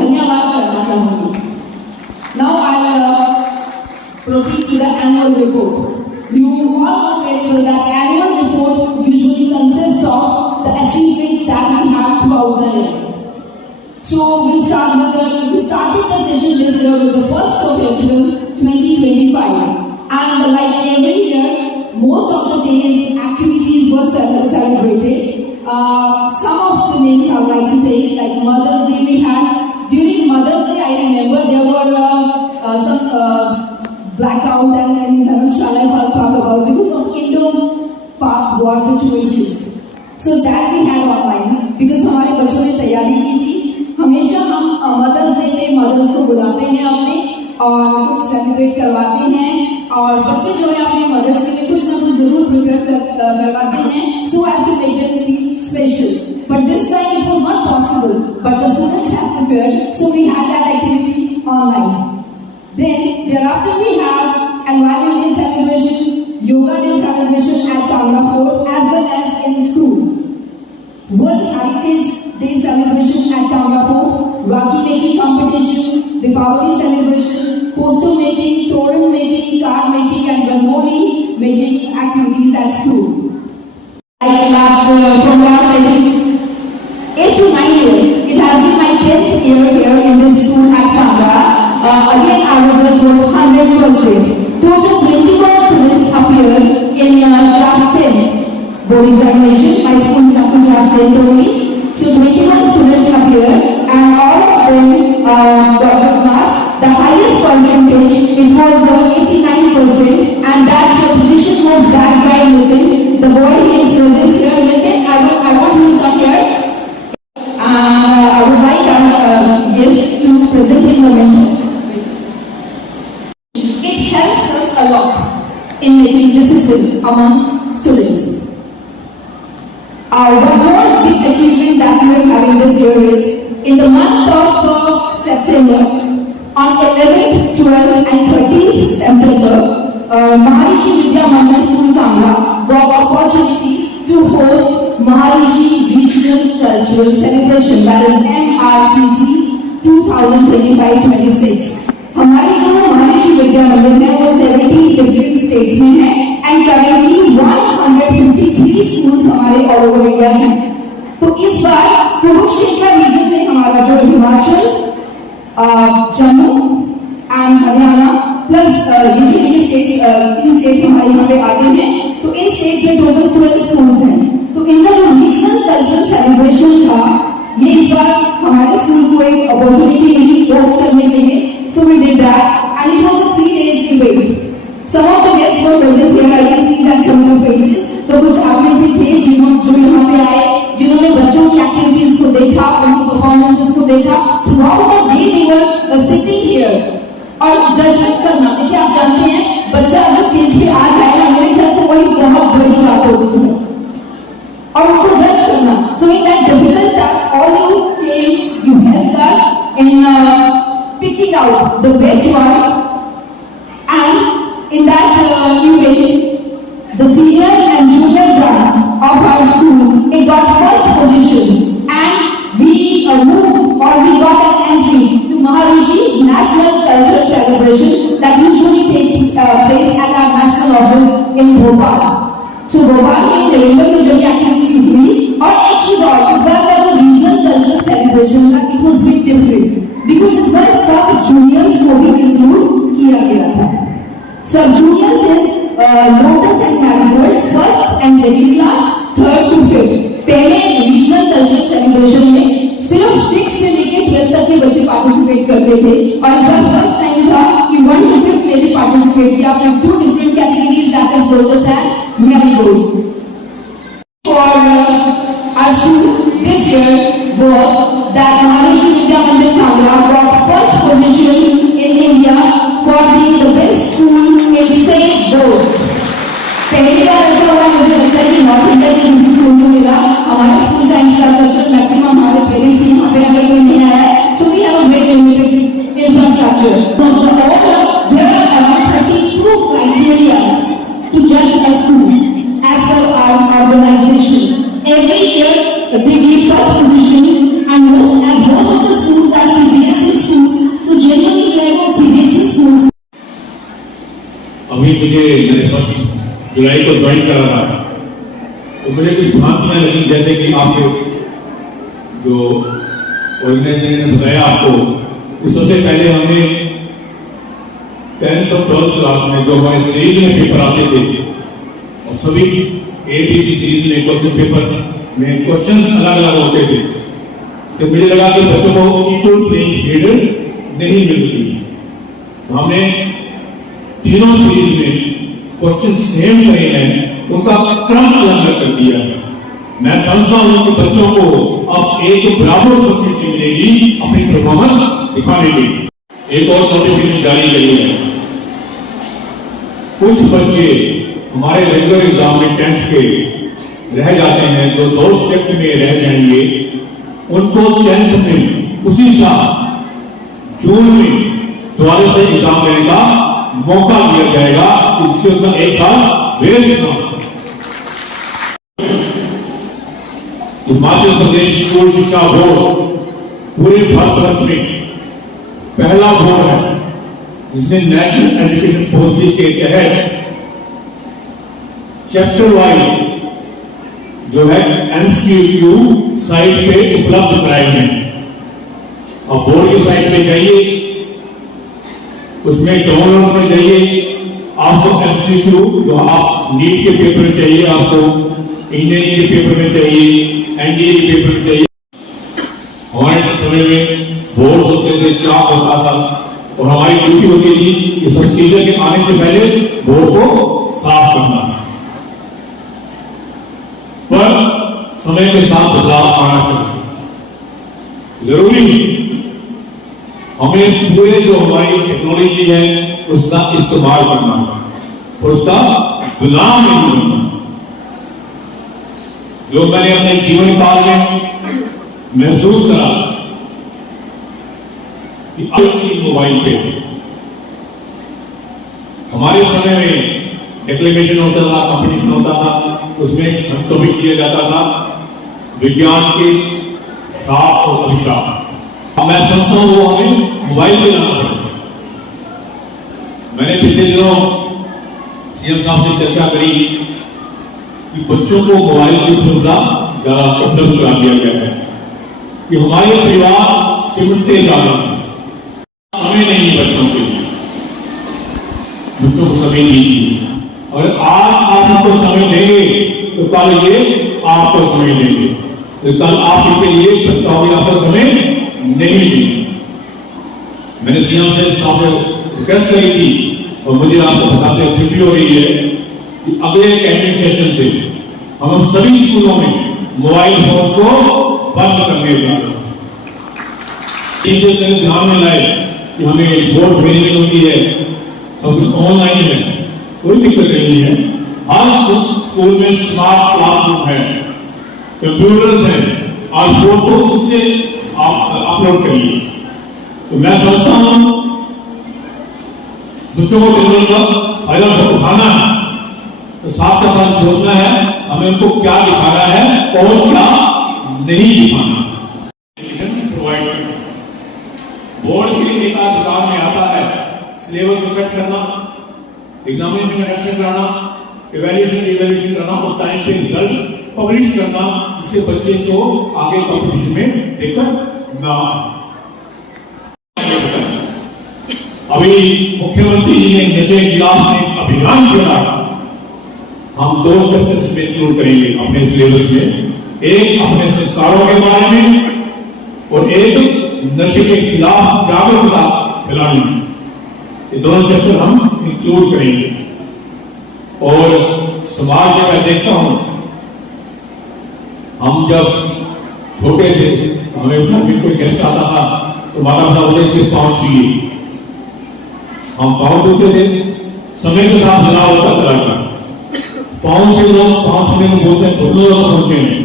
धन्यवाद करना चाहूंगी. Now I'll proceed to the annual report. You all know very well that annual report usually consists of the achievements that we have throughout the year. So we started the session this year with the 1st of April 2025, and like every year, most of the days activities were celebrated. Some of the names I would like to take, like Mother's Day we had. During Mother's Day, I remember there were some blackout and Dharamshala if I'll talk about because of Indo-Pak war situations. So that we had online because हमारे बच्चों ने तैयारी की थी. हमेशा हम mother's day पे mother's को बुलाते हैं अपने और कुछ सेलिब्रेट करवाते हैं और बच्चे जो है अपने मदर्स के लिए कुछ ना कुछ जरूर प्रिपेयर करवाते हैं so as to make them feel special. But this time it was not possible. But the students have prepared, so we had that activity online. Then thereafter we have Environment Day celebration, Yoga Day celebration at Kangra Fort as well as in school. World Heritage Day celebration at Kangra Fort, Rakhi making competition, Deepavali celebration, poster making, toran making, card making and Rangoli making activities at school. From last I think 8 to 9 years, it has been my 10th year here in this school at Kangra. Again, our result was 100%. Total 21 students appeared in class 10 board examination. My school is up to class 10 only. So 21 students appeared and all of them got the class. The highest percentage, it was 89% and that position was backed by Nitin. The boy is present here. Nitin, I want you to come here. I would like our guest to present him the mentor. It helps us a lot in making discipline amongst students. One more big achievement that we are having this year is in the month of September, on 11th, 12th and 13th September, Maharishi Vidya Mandir School Kangra got opportunity to host Maharishi Regional Cultural Celebration, that is MRCC 2025-26. हमारे जो महर्षि विद्या मंदिर है वो 70 different states में है and currently 153 schools हमारे all over India में. तो इस बार कुरुक्षेत्र रीजन में हमारा जो हिमाचल, जम्मू एंड हरियाणा प्लस ये स्टेट्स इन स्टेट्स हमारे यहाँ पे आते हैं. तो इन स्टेट्स में टोटल 12 स्कूल्स हैं. तो इनका जो रीजनल कल्चरल सेलिब्रेशन था ये इस बार हमारे स्कूल को एक अपॉर्चुनिटी मिली होस्ट करने के लिए. So we did that and it was a 3 days event. Some of the guests were present here. I can see that some of the faces. तो कुछ आप में से थे जो यहाँ पे आए, जिन्होंने बच्चों की एक्टिविटीज को देखा, उनकी परफॉर्मेंसेस को देखा. Throughout the day they were sitting here और जजमेंट करना. देखिए आप जानते हैं बच्चा अगर स्टेज पे आ जाए ना मेरे ख्याल से वही बहुत बड़ी बात होती है और उनको जज करना. So in that difficult task, all you came, you helped us in picking out the best ones, and in that event, the senior and junior branch of our school it got first position, and we moved or we got an entry to Maharishi National Cultural Celebration that usually takes place at our national office in Bhopal. So Bhopal में नवंबर में जो activity हुई और एक चीज और इस बार का जो रीजनल कल्चरल सेलिब्रेशन था it was big different because इस बार सब जूनियर्स को भी इंक्लूड किया गया था. Sub juniors is lotus and marigold first and second class, third to fifth. पहले रीजनल कल्चरल सेलिब्रेशन में सिर्फ 6 से लेकर 12 तक के बच्चे पार्टिसिपेट करते थे और इस बार फर्स्ट टाइम था कि 1 to 5 में भी पार्टिसिपेट किया. आपने 2 different categories that is lotus and marigold. For our school this year was that Maharishi Vidya Mandir Kangra got first position in India for being the best school in state boards. पहली बार ऐसा हुआ मुझे लगता है कि north India के किसी school को मिला. हमारे स्कूल का इंफ्रास्ट्रक्चर मैक्सिमम हमारे पेरेंट्स ही यहाँ पे अगर कोई नहीं आया है so we have a very limited infrastructure. So there are around 32 criteria to judge a school as per our organization. Every year they give first position and most of the schools are CBSE भी मैंने 1 जुलाई को join करा था, तो मुझे कुछ भ्रांतियां लगी, जैसे कि आपके जो ऑर्गेनाइजेशन ने बताया आपको कि सबसे पहले हमें 10th और 12th क्लास में जो हमारे सीरीज में पेपर आते थे और सभी ABC सीरीज में क्वेश्चन पेपर में क्वेश्चंस अलग अलग होते थे, तो मुझे लगा कि बच्चों को इक्वल प्लेइंग फील्ड नहीं मिलती। तो हमने तीनों सीरीज में क्वेश्चन सेम करे हैं, उनका क्रम अलग अलग कर दिया है। मैं समझता हूं कि बच्चों को अब एक बराबर अपॉर्चुनिटी मिलेगी अपनी परफॉर्मेंस दिखाने की। एक और नोटिफिकेशन जारी करी है, कुछ बच्चे हमारे रेगुलर एग्जाम में 10th के रह जाते हैं, जो 2 सब्जेक्ट में रह जाएंगे, उनको 10th में उसी साल जून में दोबारा से एग्जाम देने का मौका दिया जाएगा, इससे उनका 1 साल वेस्ट ना। हिमाचल प्रदेश स्कूल शिक्षा बोर्ड पूरे भारतवर्ष में पहला बोर्ड है जिसने नेशनल एजुकेशन पॉलिसी के तहत चैप्टर वाइज जो है MCQ साइट पे उपलब्ध कराए हैं। आप बोर्ड की साइट पे जाइए, उसमें डाउनलोड में जाइए, आपको MCQ जो आप नीट के पेपर में चाहिए, आपको इंजीनियरिंग के पेपर में चाहिए, NDA के पेपर में चाहिए। हमारे समय में बोर्ड होते थे, चाक होता था, और हमारी ड्यूटी होती थी कि सब टीचर के आने से पहले बोर्ड को साफ करना है। पर समय के साथ बदलाव आना चाहिए, जरूरी नहीं। हमें पूरे जो हमारी टेक्नोलॉजी है उसका इस्तेमाल करना है और उसका गुलाम नहीं बनना। जो मैंने अपने जीवन काल में महसूस करा कि अब मोबाइल पे हमारे समय में डिक्लेमेशन होता था, कंपटीशन होता था, उसमें टॉपिक दिया जाता था विज्ञान के शाप और अभिशाप। मैं समझता हूं वो हमें मोबाइल पे लाना पड़ेगा। मैंने पिछले दिनों CM साहब से चर्चा करी कि बच्चों को मोबाइल की सुविधा ज्यादा उपलब्ध करा दिया गया है कि हमारे परिवार सिमटते जा रहे हैं, समय नहीं है बच्चों के लिए, बच्चों को समय दीजिए। और आज आप उनको समय देंगे तो कल ये आपको समय देंगे, तो कल आप इनके लिए पछताओगे, आपको समय नहीं देंगे। मैंने CM से रिक्वेस्ट करी थी और मुझे आपको बताते हुए खुशी हो रही है कि अगले कैबिनेट सेशन से हम सभी स्कूलों में मोबाइल फोन को बंद करने जा रहे हैं। टीचर ने ध्यान में लाए कि हमें बोर्ड भेजनी होती है, सब कुछ ऑनलाइन है, कोई दिक्कत नहीं है। हर स्कूल में स्मार्ट क्लासरूम है, कंप्यूटर्स है, और फोटो उससे आप अपलोड करिए। तो मैं समझता हूं बच्चों को टेक्नोलॉजी का फायदा उठाना है, तो साथ के साथ सोचना है हमें उनको क्या दिखाना है और क्या नहीं दिखाना। प्रोवाइड करना बोर्ड के एकाधिकार में आता है, सिलेबस को सेट करना, एग्जामिनेशन कंडक्शन कराना, इवैल्यूएशन करना और टाइम पे रिजल्ट पब्लिश करना, जिससे बच्चे को आगे कॉम्पिटिशन में दिक्कत ना आए। अभी मुख्यमंत्री जी ने नशे के खिलाफ एक अभियान चलाया, हम 2 चैप्टर इसमें इंक्लूड करेंगे अपने सिलेबस में, एक अपने संस्कारों के बारे में और एक नशे के खिलाफ जागरूकता फैलाने में। ये दोनों चैप्टर हम इंक्लूड करेंगे। और समाज में मैं देखता हूं, हम जब छोटे थे हमें घर में कोई गेस्ट आता था तो माता पिता बोले इसके पाँव छूइए, हम पाँव छूते थे। समय के साथ बदलाव होता चला गया, पाँव से लोग पाँव छूने को बोलते हैं घुटनों तक पहुंचे हैं,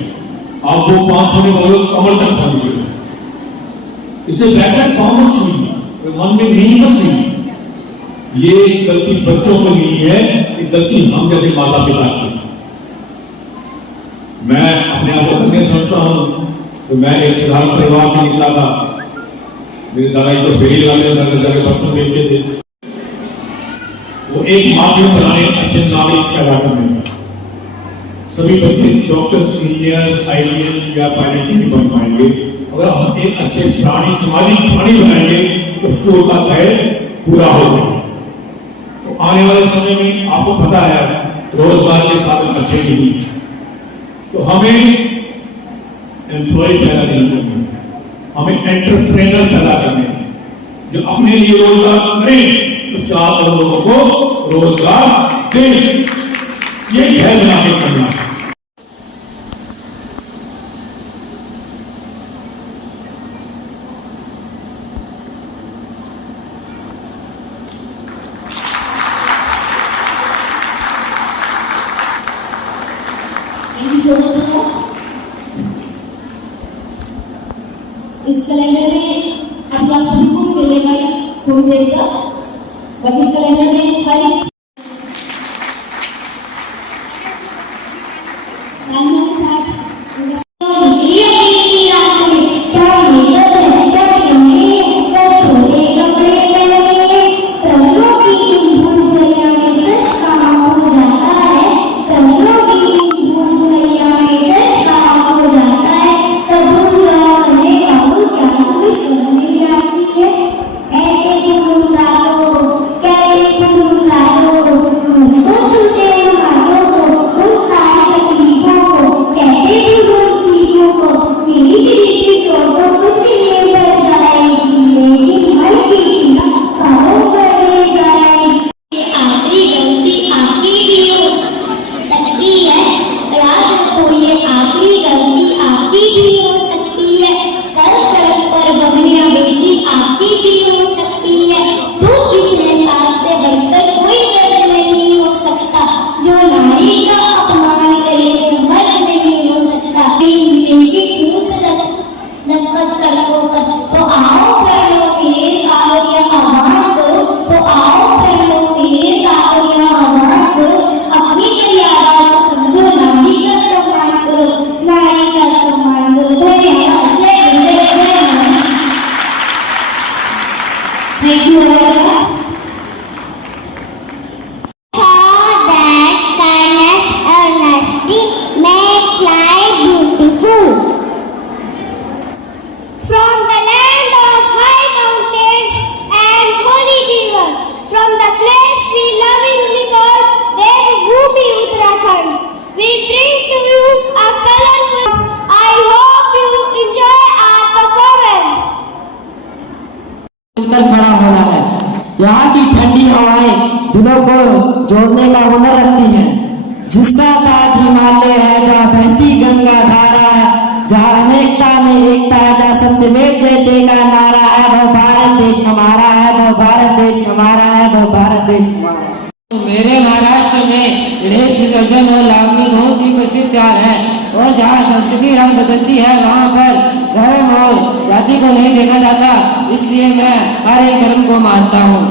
अब वो पाँव छूने को लोग कमर तक पहुंच गए। इससे बेहतर पाँव मत छूइए, मन में नहीं मत छूइए। ये गलती बच्चों को नहीं है, ये गलती हम जैसे माता पिता की। मैं अपने आप को धन्य समझता हूं, तो मैं एक साधारण परिवार से निकला था। मेरे दादाजी तो फेरी लगाते थे, घर जाके बर्तन बेचते थे। वो एक माध्यम बनाने, अच्छे नागरिक पैदा करने का। सभी बच्चे डॉक्टर्स, इंजीनियर्स, आईएएस या पायलट नहीं बन पाएंगे। अगर हम एक अच्छे प्राणी, सामाजिक प्राणी बनाएंगे तो स्कूल का ध्येय पूरा हो जाएगा। तो आने वाले समय में आपको पता है रोजगार के साधन अच्छे नहीं, तो हमें एम्प्लॉय पैदा नहीं करना, हमें एंटरप्रेनर पैदा करने हैं जो अपने लिए रोजगार करें तो 4 और लोगों को रोजगार दें। ये ध्येय बना के चलना है। इस कैलेंडर में अभी आप सभी को मिलेगा थोड़ी देर तक, बट इस कैलेंडर में हर एक तालियों के साथ खड़ा होना है। यहाँ की ठंडी हवाएं दिलों को जोड़ने का हुनर रखती हैं। जिसका ताज हिमालय है, जहाँ बहती गंगा धारा है, जहाँ अनेकता में एकता है, जहाँ सत्यमेव जयते का नारा है, वो भारत देश हमारा है, वो भारत देश हमारा है, वो भारत देश हमारा है। मेरे महाराष्ट्र में गणेश विसर्जन और लावनी बहुत ही प्रसिद्ध त्योहार है, और जहाँ संस्कृति रंग बदलती है वहाँ पर धर्म और जाति को नहीं देखा जाता, इसलिए मैं हर एक धर्म को मानता हूँ।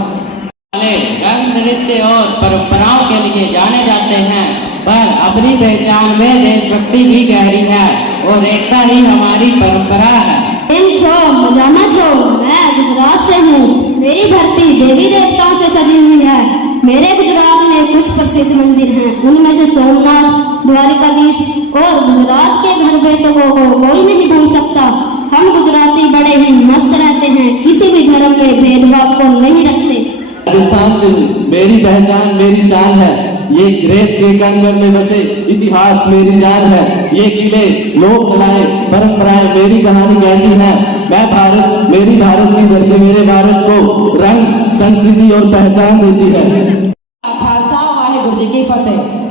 रंग, नृत्य और परंपराओं के लिए जाने जाते हैं, पर अपनी पहचान में देशभक्ति भी गहरी है और एकता ही हमारी परंपरा है। मजामा छो, मैं गुजरात से हूँ। मेरी धरती देवी देवताओं से सजी हुई है। मेरे गुजरात में कुछ प्रसिद्ध मंदिर हैं, उनमें से सोमनाथ, द्वारिकाधीश और गुजरात के घर बेटकों को कोई नहीं भूल सकता। हम गुजराती बड़े ही मस्त रहते हैं, किसी भी धर्म में भेदभाव को नहीं रखते। राजस्थान से मेरी पहचान मेरी शान है, ये रेत के कण में बसे इतिहास मेरी जान है। ये किले, लोक कलाएं, परंपराएं मेरी कहानी कहती है। मैं भारत, मेरी भारत की धरती मेरे भारत को रंग, संस्कृति और पहचान देती है। खालसा वाहिगुरु जी की फतेह।